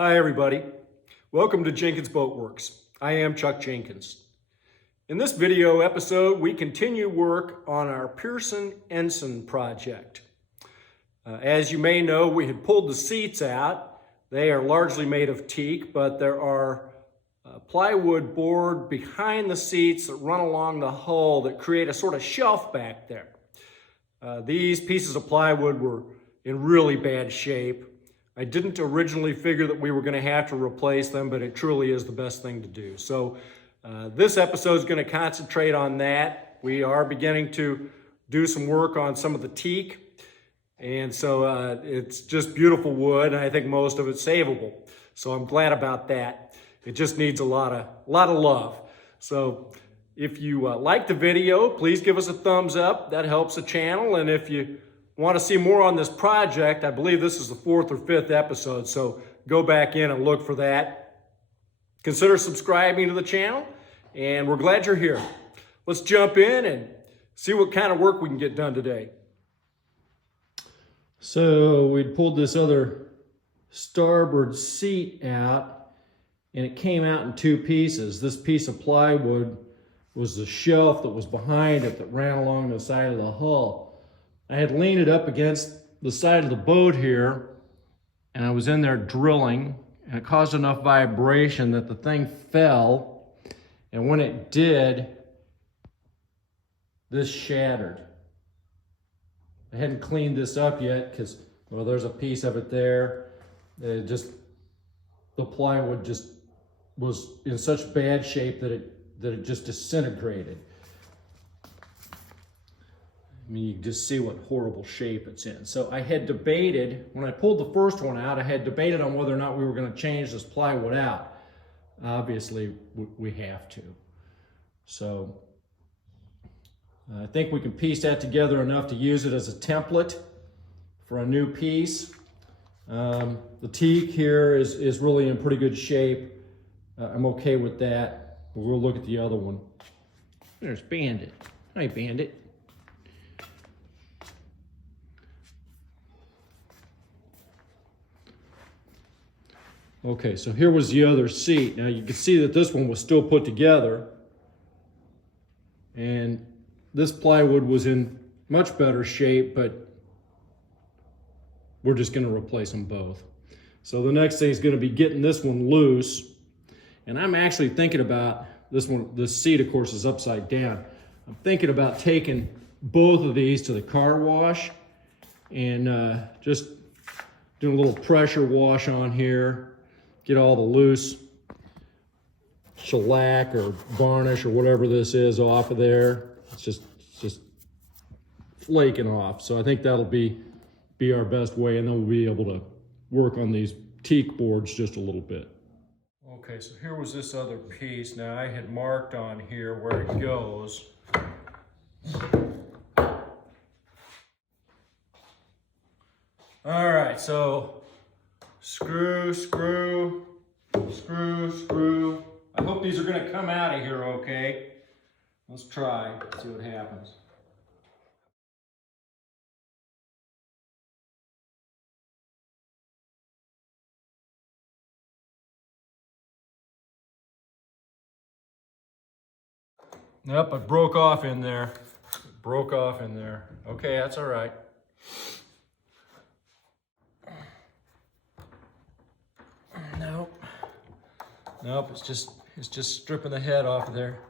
Hi everybody, welcome to Jenkins Boat Works. I am Chuck Jenkins. In this video episode, we continue work on our Pearson Ensign project. As you may know, we had pulled the seats out. They are largely made of teak, but there are plywood board behind the seats that run along the hull that create a sort of shelf back there. These pieces of plywood were in really bad shape. I didn't originally figure that we were going to have to replace them, but it truly is the best thing to do. So this episode is going to concentrate on that. We are beginning to do some work on some of the teak. And so it's just beautiful wood, and I think most of it's savable. So I'm glad about that. It just needs a lot of love. So if you like the video, please give us a thumbs up. That helps the channel. And if you want to see more on this project, I believe this is the 4th or 5th episode, so go back in and look for that. Consider subscribing to the channel, and we're glad you're here. Let's jump in and see what kind of work we can get done today. So we'd pulled this other starboard seat out, and it came out in two pieces. This piece of plywood was the shelf that was behind it that ran along the side of the hull. I had leaned it up against the side of the boat here, and I was in there drilling, and it caused enough vibration that the thing fell, and when it did, this shattered. I hadn't cleaned this up yet because, well, there's a piece of it there. The plywood just was in such bad shape that it just disintegrated. I mean, you can just see what horrible shape it's in. So I had debated, when I pulled the first one out, I had debated on whether or not we were going to change this plywood out. Obviously, we have to. So I think we can piece that together enough to use it as a template for a new piece. The teak here is really in pretty good shape. I'm okay with that. But we'll look at the other one. There's Bandit. Hi, Bandit. Okay, so here was the other seat. Now you can see that this one was still put together, and this plywood was in much better shape, but we're just going to replace them both. So the next thing is going to be getting this one loose, and I'm actually thinking about this one. This seat, of course, is upside down. I'm thinking about taking both of these to the car wash and just doing a little pressure wash on here. Get all the loose shellac or varnish or whatever this is off of there. It's just flaking off. So I think that'll be our best way, and then we'll be able to work on these teak boards just a little bit. Okay, so here was this other piece. Now I had marked on here where it goes. All right, so screw, screw, screw, screw. I hope these are going to come out of here okay. Let's try, see what happens. Nope, it broke off in there. It broke off in there. Okay, that's all right. Nope, it's just stripping the head off of there.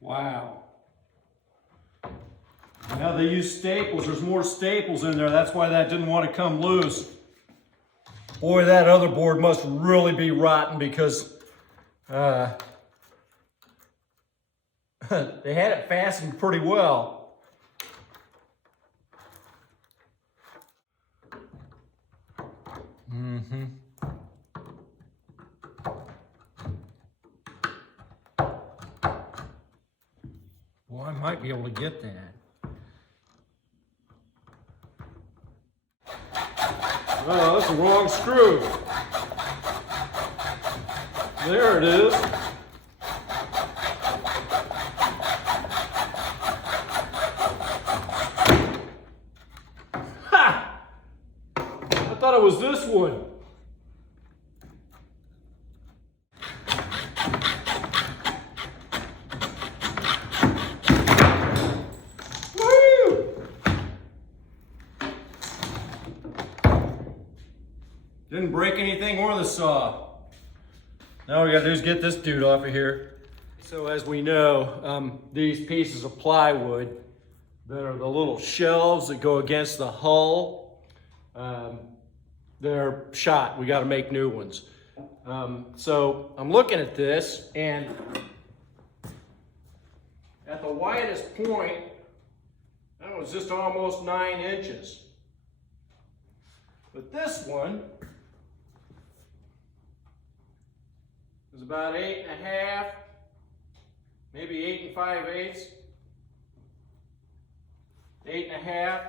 Wow. Now they use staples. There's more staples in there. That's why that didn't want to come loose. Boy, that other board must really be rotten because they had it fastened pretty well. Well, I might be able to get that. Oh, that's the wrong screw. There it is. Ha! I thought it was this one. Didn't break anything or the saw. Now all we gotta do is get this dude off of here. So as we know, these pieces of plywood that are the little shelves that go against the hull, they're shot. We gotta make new ones. So I'm looking at this, and at the widest point, that was just almost 9 inches. But this one is about 8.5, maybe 8 5/8, 8.5.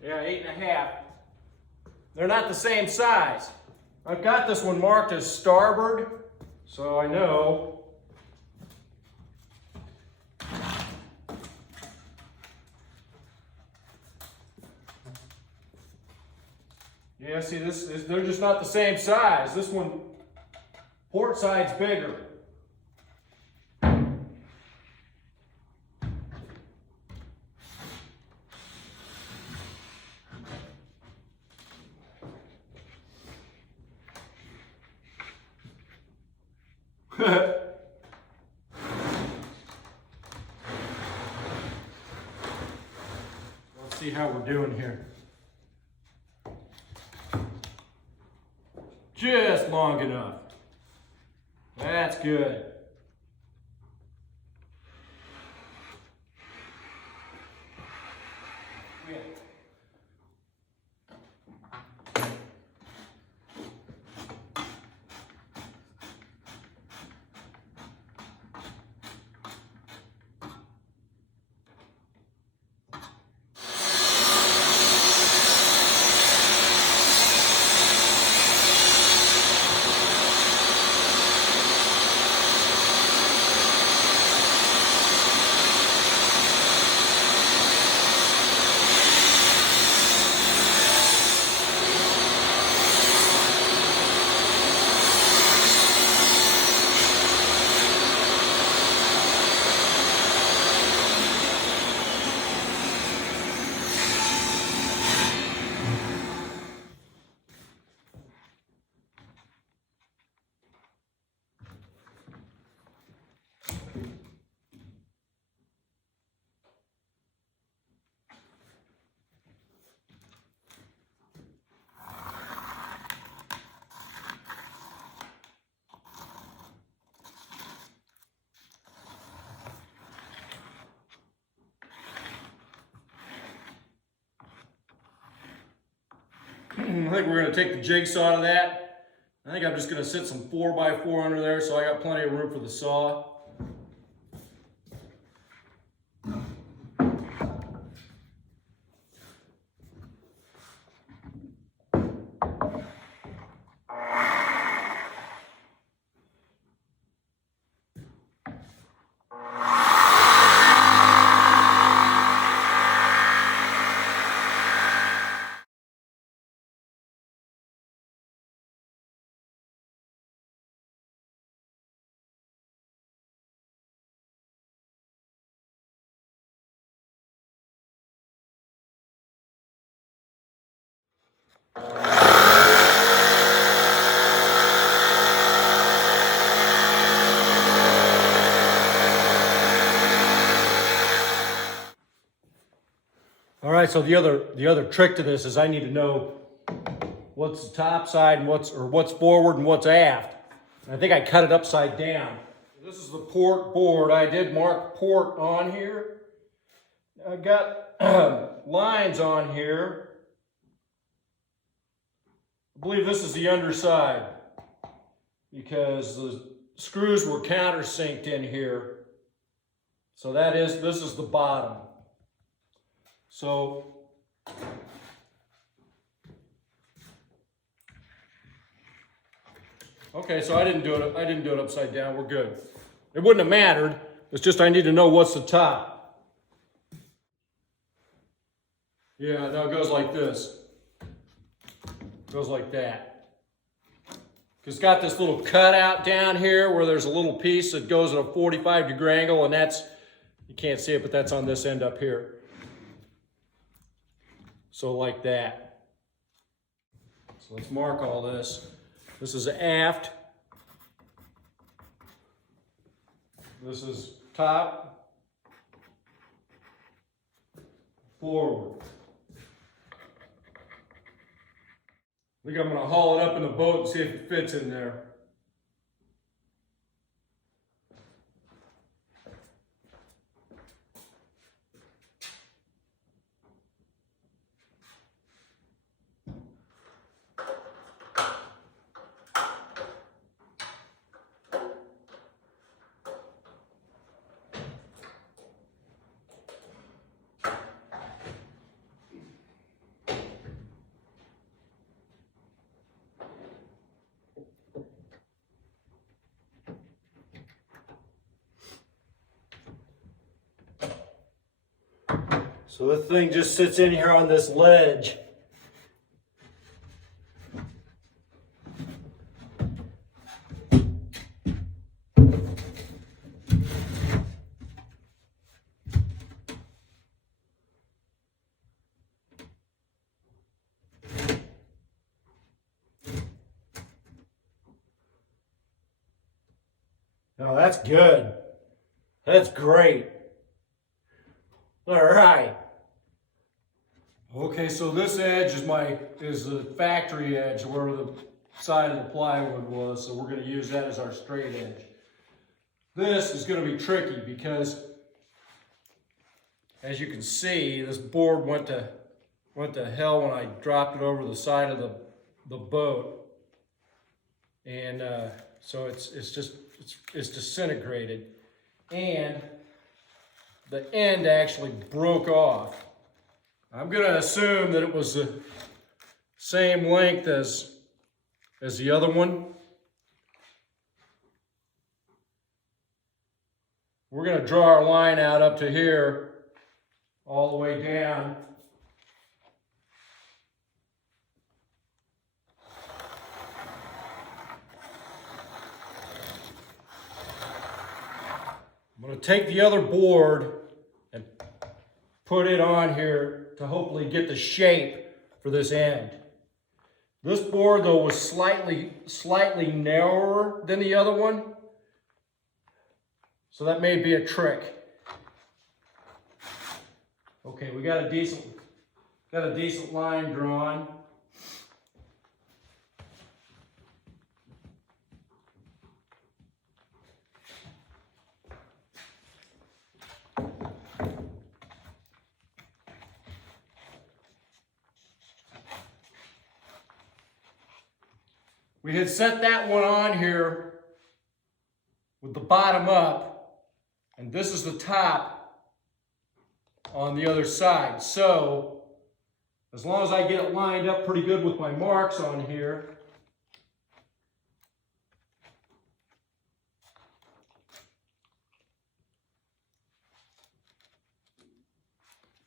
Yeah, 8.5. They're not the same size. I've got this one marked as starboard, so I know. Yeah, see, they're just not the same size. This one, port side's bigger. Let's see how we're doing here. Just long enough. That's good. I think we're going to take the jigsaw to that. I think I'm just going to sit some 4x4 under there, so I got plenty of room for the saw. All right, so the other trick to this is I need to know what's the top side and what's forward and what's aft. And I think I cut it upside down. This is the port board. I did mark port on here. I got lines on here. I believe this is the underside because the screws were countersinked in here. So this is the bottom. So Okay, so I didn't do it upside down. We're good. It wouldn't have mattered. It's just I need to know what's the top. Yeah, no, it goes like this. It goes like that. It's got this little cutout down here where there's a little piece that goes at a 45-degree angle, and that's, you can't see it, but that's on this end up here. So like that. So let's mark all this. This is aft. This is top. Forward. I think I'm going to haul it up in the boat and see if it fits in there. So this thing just sits in here on this ledge. Oh, that's good. That's great. All right. Okay, so this edge is the factory edge where the side of the plywood was, so we're going to use that as our straight edge. This is going to be tricky because, as you can see, this board went to hell when I dropped it over the side of the boat, and so it's disintegrated, and the end actually broke off. I'm going to assume that it was the same length as the other one. We're going to draw our line out up to here, all the way down. I'm going to take the other board and put it on here to hopefully get the shape for this end. This board, though, was slightly narrower than the other one, so that may be a trick. Okay, we got a decent line drawn. We had set that one on here with the bottom up, and this is the top on the other side. So, as long as I get it lined up pretty good with my marks on here,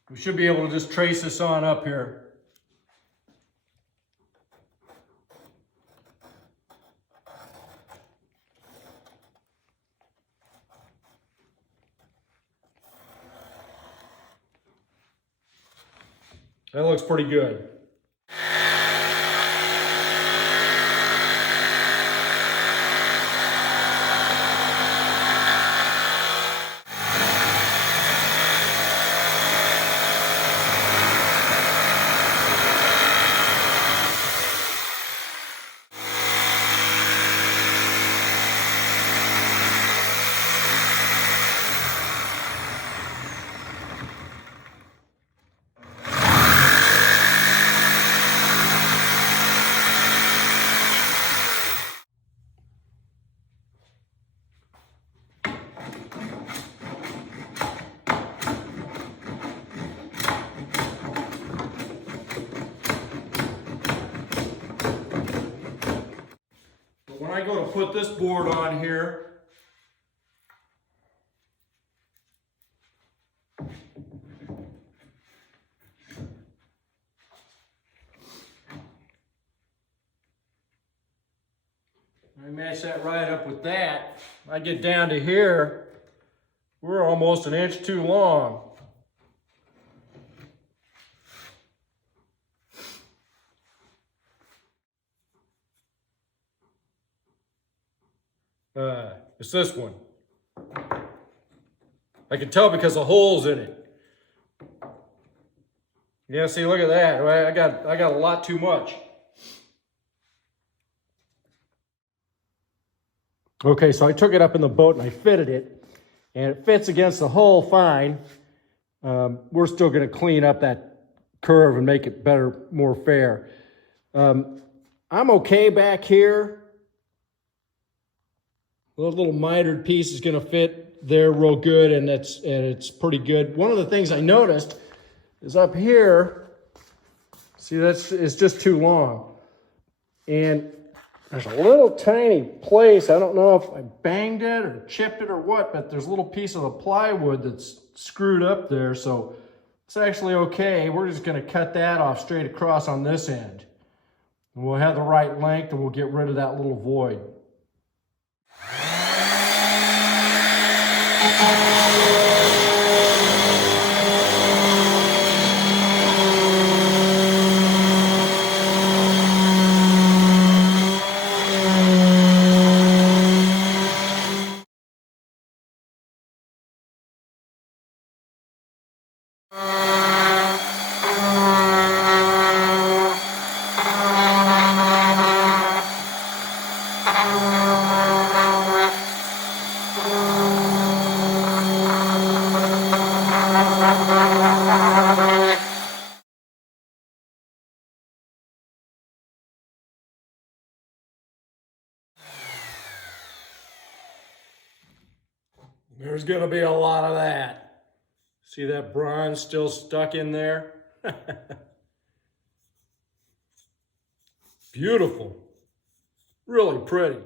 we should be able to just trace this on up here. That looks pretty good. I go to put this board on here, I match that right up with that. I get down to here, we're almost an inch too long. It's this one. I can tell because the holes in it. Yeah, see, look at that. Right? I got a lot too much. Okay, so I took it up in the boat and I fitted it, and it fits against the hull fine. We're still going to clean up that curve and make it better, more fair. I'm okay back here. The little mitered piece is going to fit there real good, and it's pretty good. One of the things I noticed is up here. See, it's just too long, and there's a little tiny place. I don't know if I banged it or chipped it or what, but there's a little piece of the plywood that's screwed up there, so it's actually okay. We're just going to cut that off straight across on this end. And we'll have the right length, and we'll get rid of that little void. There's going to be a lot of that. See that bronze still stuck in there? Beautiful. Really pretty.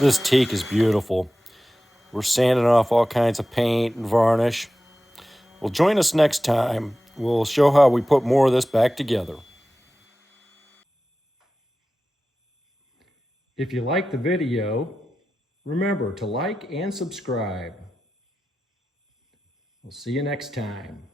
This teak is beautiful. We're sanding off all kinds of paint and varnish. Well, join us next time. We'll show how we put more of this back together. If you like the video, remember to like and subscribe. We'll see you next time.